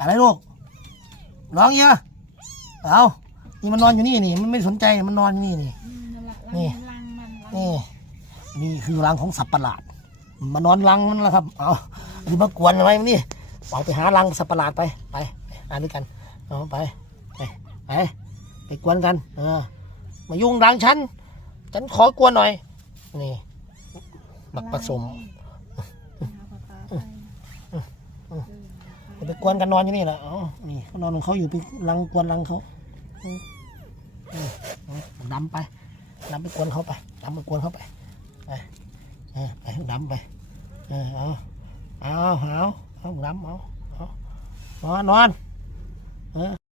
อะไรลูกร้องเยอะเอานี่มันนอนอยู่นี่นี่มันไม่สนใจมันนอนอยู่นี่นี่นี่นี่คือรังของสัตว์ประหลาดมันนอนรังมันแล้วครับเอาดูมากวนอะไรมันนี่เอาไปหารังสัตว์ประหลาดไปอ่านด้วยกันเอาไปกวนกันมายุ่งรังฉันขอกวนหน่อยนี่บักผสมไปกวนกันนอนอยู่นี่แหละนี่เขานอนของเขาอยู่ไปรังกวนรังเขาดำไปกวนเขาไปดำไปกวนเขาไปดำไปเอาดำนอน